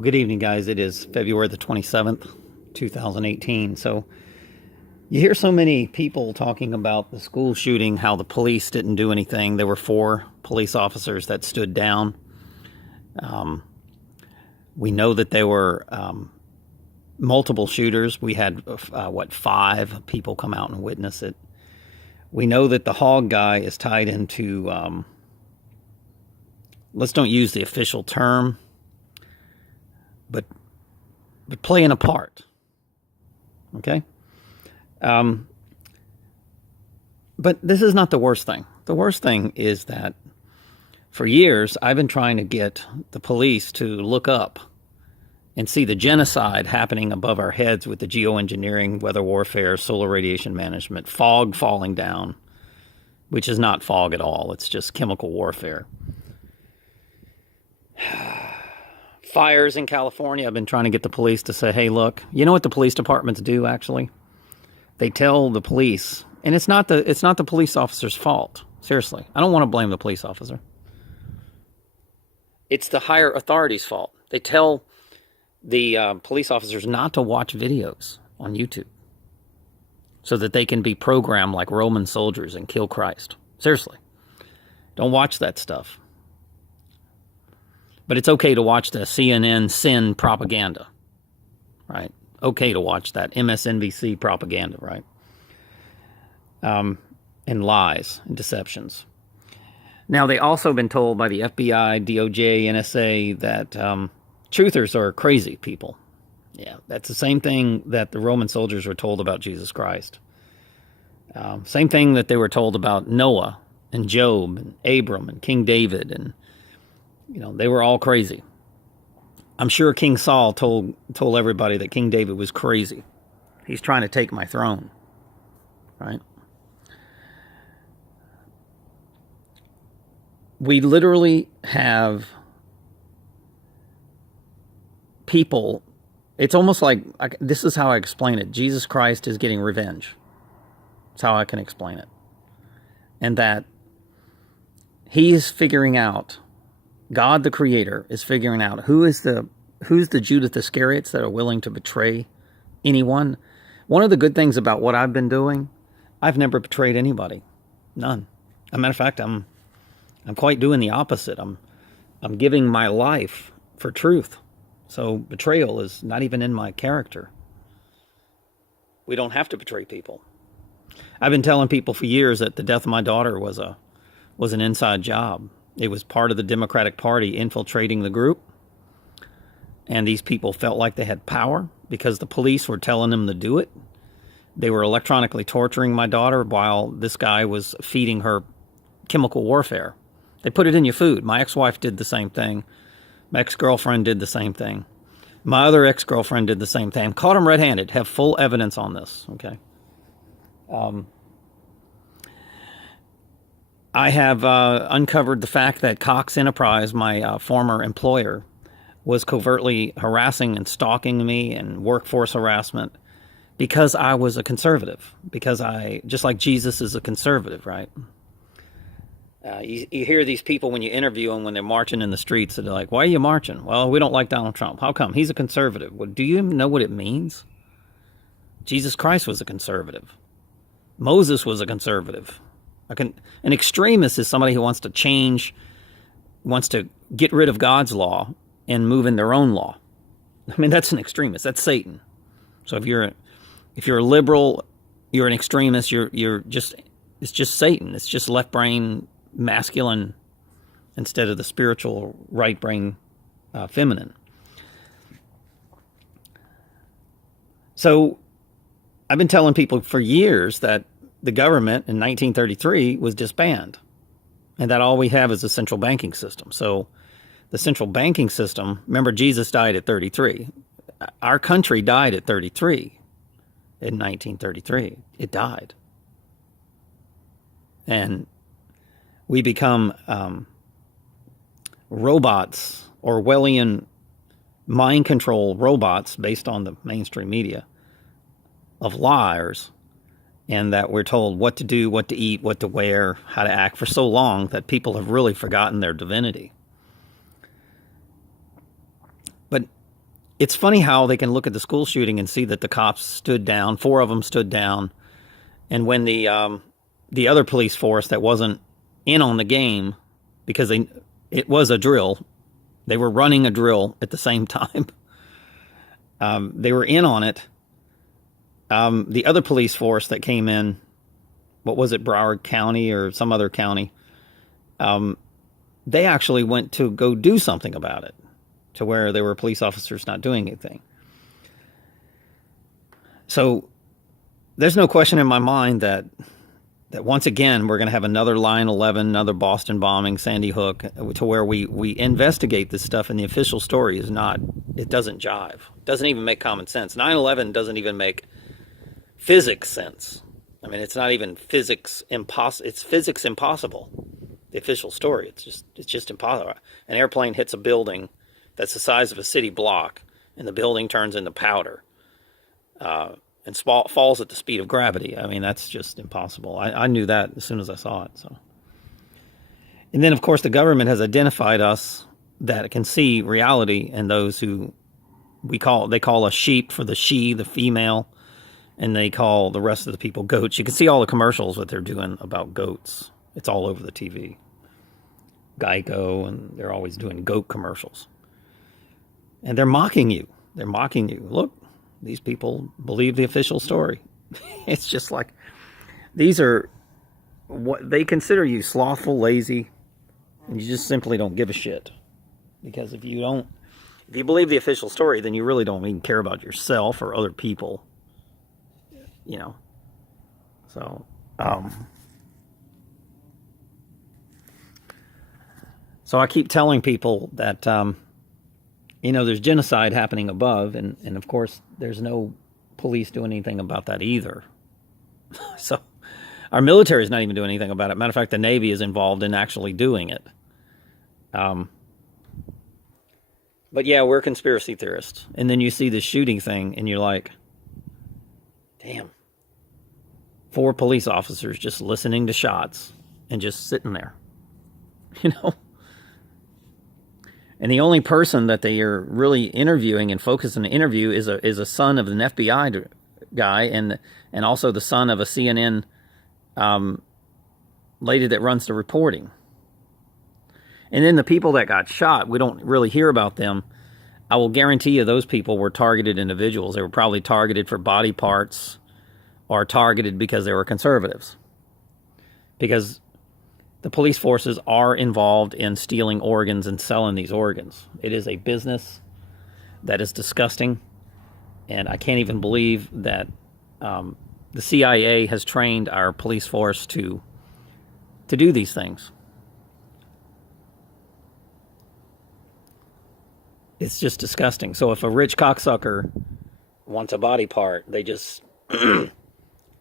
Well, good evening, guys. It is February the 27th, 2018. So you hear so many people talking about the school shooting, how the police didn't do anything. There were 4 police officers that stood down. We know that there were multiple shooters. We had, 5 people come out and witness it. We know that the hog guy is tied into, let's don't use the official term, but playing a part, okay? But this is not the worst thing. The worst thing is that for years, I've been trying to get the police to look up and see the genocide happening above our heads with the geoengineering, weather warfare, solar radiation management, fog falling down, which is not fog at all. It's just chemical warfare. Fires in California. I've been trying to get the police to say, hey, look, you know what the police departments do, actually? They tell the police, and it's not the police officer's fault. Seriously. I don't want to blame the police officer. It's the higher authority's fault. They tell the police officers not to watch videos on YouTube so that they can be programmed like Roman soldiers and kill Christ. Seriously. Don't watch that stuff. But it's okay to watch the CNN sin propaganda, right? Okay to watch that MSNBC propaganda, right? And lies and deceptions. Now, they also been told by the FBI, DOJ, NSA that truthers are crazy people. Yeah, that's the same thing that the Roman soldiers were told about Jesus Christ. Same thing that they were told about Noah and Job and Abram and King David, and they were all crazy. I'm sure King Saul told everybody that King David was crazy. He's trying to take my throne, right? We literally have people, it's almost like, this is how I explain it. Jesus Christ is getting revenge. That's how I can explain it. And that he is figuring out, God the Creator is figuring out who's the Judas Iscariots that are willing to betray anyone. One of the good things about what I've been doing, I've never betrayed anybody. None. As a matter of fact, I'm quite doing the opposite. I'm giving my life for truth. So betrayal is not even in my character. We don't have to betray people. I've been telling people for years that the death of my daughter was an inside job. It was part of the Democratic Party infiltrating the group. And these people felt like they had power because the police were telling them to do it. They were electronically torturing my daughter while this guy was feeding her chemical warfare. They put it in your food. My ex-wife did the same thing. My ex-girlfriend did the same thing. My other ex-girlfriend did the same thing. Caught them red-handed. Have full evidence on this, okay? I have uncovered the fact that Cox Enterprise, my former employer, was covertly harassing and stalking me and workforce harassment because I was a conservative. Because just like Jesus is a conservative, right? You hear these people when you interview them when they're marching in the streets, and they're like, why are you marching? Well, we don't like Donald Trump. How come? He's a conservative. Well, do you even know what it means? Jesus Christ was a conservative. Moses was a conservative. An extremist is somebody who wants to change, wants to get rid of God's law and move in their own law. I mean, that's an extremist. That's Satan. So if you're a liberal, you're an extremist. It's just Satan. It's just left brain masculine instead of the spiritual right brain feminine. So I've been telling people for years that the government in 1933 was disbanded, and that all we have is a central banking system. So the central banking system, remember, Jesus died at 33. Our country died at 33 in 1933. It died. And we become robots, Orwellian mind control robots based on the mainstream media of liars, and that we're told what to do, what to eat, what to wear, how to act for so long that people have really forgotten their divinity. But it's funny how they can look at the school shooting and see that the cops stood down. 4 of them stood down. And when the other police force that wasn't in on the game, because it was a drill, they were running a drill at the same time. They were in on it. The other police force that came in, what was it, Broward County or some other county, they actually went to go do something about it, to where there were police officers not doing anything. So there's no question in my mind that once again we're going to have another 9/11, another Boston bombing, Sandy Hook, to where we investigate this stuff and the official story is not, it doesn't jive. It doesn't even make common sense. 9/11 doesn't even make physics sense. I mean, it's not even physics impossible. It's physics impossible. The official story, it's just impossible. An airplane hits a building that's the size of a city block, and the building turns into powder. And falls at the speed of gravity. I mean, that's just impossible. I knew that as soon as I saw it. So, and then, of course, the government has identified us that can see reality, and those who they call us sheep for the she, the female, and they call the rest of the people goats. You can see all the commercials that they're doing about goats. It's all over the TV. Geico, and they're always doing goat commercials. And they're mocking you. They're mocking you. Look. These people believe the official story. It's just like, these are what they consider you: slothful, lazy, and you just simply don't give a shit. Because if you believe the official story, then you really don't even care about yourself or other people. You know. So, so I keep telling people that, there's genocide happening above, and of course, there's no police doing anything about that either. So, our military is not even doing anything about it. Matter of fact, the Navy is involved in actually doing it. But yeah, we're conspiracy theorists. And then you see the shooting thing, and you're like, damn. 4 police officers just listening to shots and just sitting there. You know? And the only person that they are really interviewing and focusing the interview is a son of an FBI guy and also the son of a CNN lady that runs the reporting. And then the people that got shot, we don't really hear about them. I will guarantee you those people were targeted individuals. They were probably targeted for body parts or targeted because they were conservatives. Because the police forces are involved in stealing organs and selling these organs. It is a business that is disgusting, and I can't even believe that the CIA has trained our police force to do these things. It's just disgusting. So if a rich cocksucker wants a body part, they just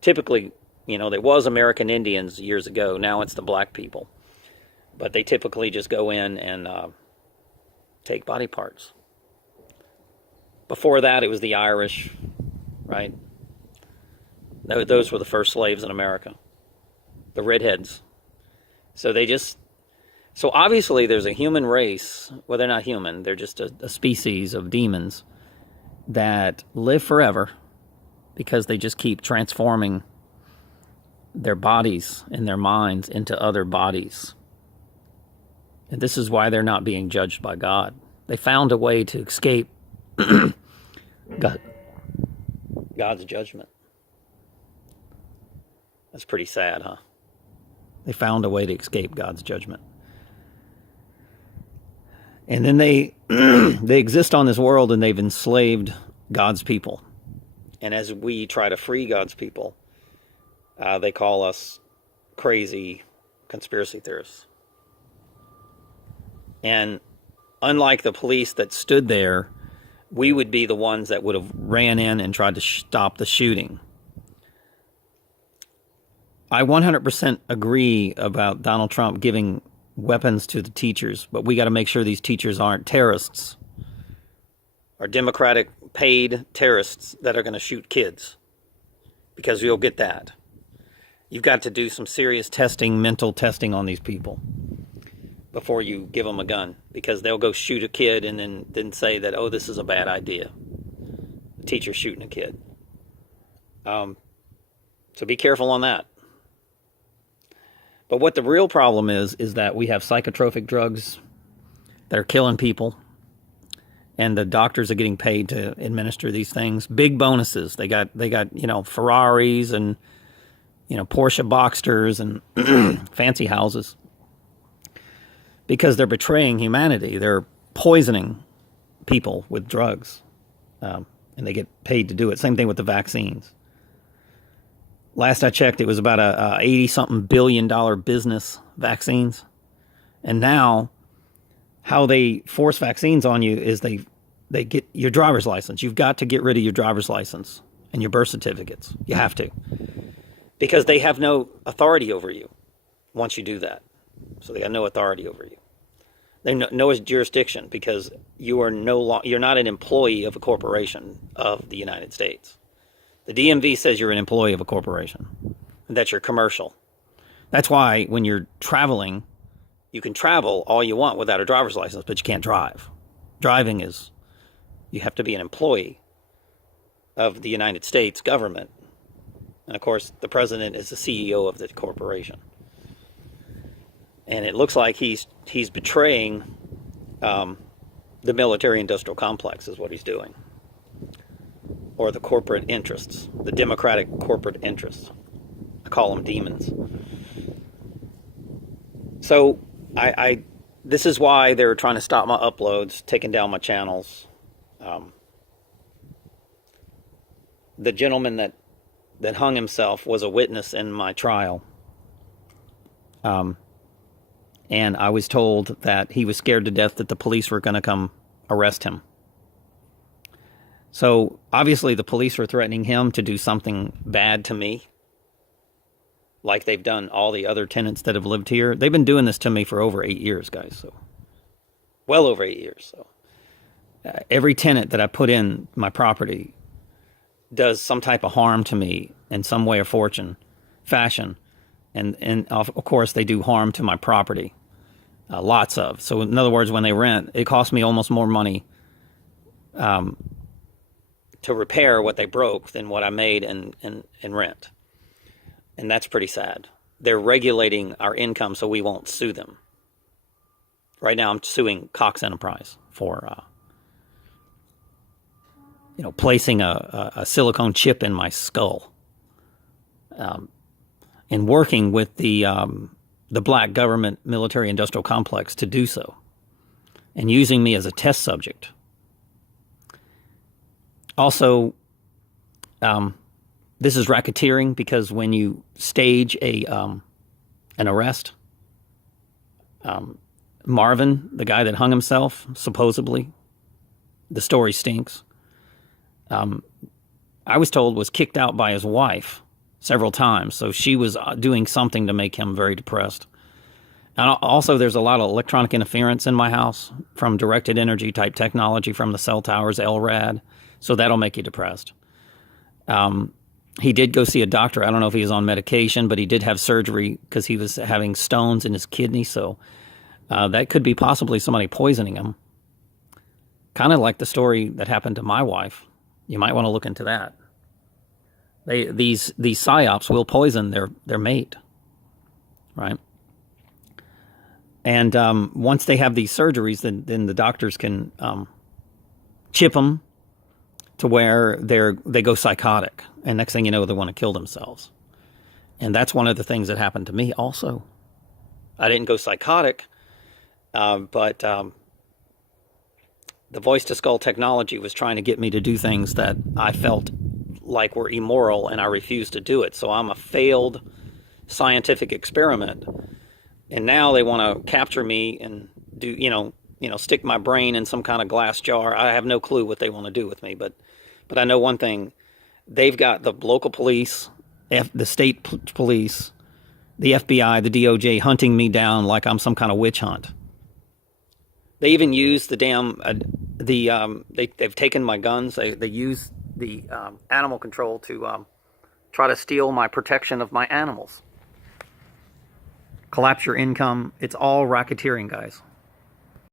typically, there was American Indians years ago. Now it's the black people. But they typically just go in and take body parts. Before that, it was the Irish, right? Those were the first slaves in America. The redheads. So obviously there's a human race. Well, they're not human. They're just a species of demons that live forever because they just keep transforming their bodies and their minds into other bodies. And this is why they're not being judged by God. They found a way to escape God's judgment. That's pretty sad, huh? They found a way to escape God's judgment. And then they exist on this world, and they've enslaved God's people. And as we try to free God's people, they call us crazy conspiracy theorists. And unlike the police that stood there, we would be the ones that would have ran in and tried to stop the shooting. I 100% agree about Donald Trump giving weapons to the teachers, but we got to make sure these teachers aren't terrorists or Democratic paid terrorists that are going to shoot kids, because you'll get that. You've got to do some serious testing, mental testing on these people. before you give them a gun, because they'll go shoot a kid and then say that, oh, this is a bad idea. The teacher's shooting a kid. So be careful on that. But what the real problem is that we have psychotropic drugs that are killing people, and the doctors are getting paid to administer these things. Big bonuses. They got Ferraris and Porsche Boxsters and fancy houses, because they're betraying humanity. They're poisoning people with drugs, and they get paid to do it. Same thing with the vaccines. Last I checked, it was about a $80-something billion business, vaccines. And now, how they force vaccines on you is they get your driver's license. You've got to get rid of your driver's license and your birth certificates. You have to. Because they have no authority over you once you do that. So they got no authority over you. They no jurisdiction, because you're not an employee of a corporation of the United States. The DMV says you're an employee of a corporation, and that you're commercial. That's why when you're traveling, you can travel all you want without a driver's license, but you can't drive. Driving is, you have to be an employee of the United States government. And of course, the president is the CEO of the corporation. And it looks like he's betraying the military-industrial complex is what he's doing. Or the corporate interests, the democratic corporate interests. I call them demons. So this is why they're trying to stop my uploads, taking down my channels. The gentleman that hung himself was a witness in my trial. And I was told that he was scared to death that the police were going to come arrest him. So obviously the police were threatening him to do something bad to me, like they've done all the other tenants that have lived here. They've been doing this to me for over 8 years, guys. So well over 8 years. So every tenant that I put in my property does some type of harm to me in some way or fashion. And of course, they do harm to my property. Lots of. So in other words, when they rent, it costs me almost more money to repair what they broke than what I made in rent. And that's pretty sad. They're regulating our income so we won't sue them. Right now I'm suing Cox Enterprise for placing a silicone chip in my skull, and working with the black government military industrial complex to do so, and using me as a test subject. Also, this is racketeering, because when you stage an arrest, Marvin, the guy that hung himself, supposedly, the story stinks, I was told was kicked out by his wife several times. So she was doing something to make him very depressed. And also, there's a lot of electronic interference in my house from directed energy type technology from the cell towers, LRAD. So that'll make you depressed. He did go see a doctor. I don't know if he was on medication, but he did have surgery because he was having stones in his kidney. So that could be possibly somebody poisoning him. Kind of like the story that happened to my wife. You might want to look into that. These psyops will poison their mate, right? And once they have these surgeries, then the doctors can chip them to where they go psychotic, and next thing you know, they want to kill themselves. And that's one of the things that happened to me also. I didn't go psychotic, but the voice-to-skull technology was trying to get me to do things that I felt like were immoral, and I refused to do it. So I'm a failed scientific experiment. And now they want to capture me and do, stick my brain in some kind of glass jar. I have no clue what they want to do with me, but I know one thing. They've got the local police, the state police, the FBI, the DOJ hunting me down like I'm some kind of witch hunt. They even use the damn, they've taken my guns. They use the animal control to try to steal my protection of my animals. collapse your income. It's all racketeering, guys.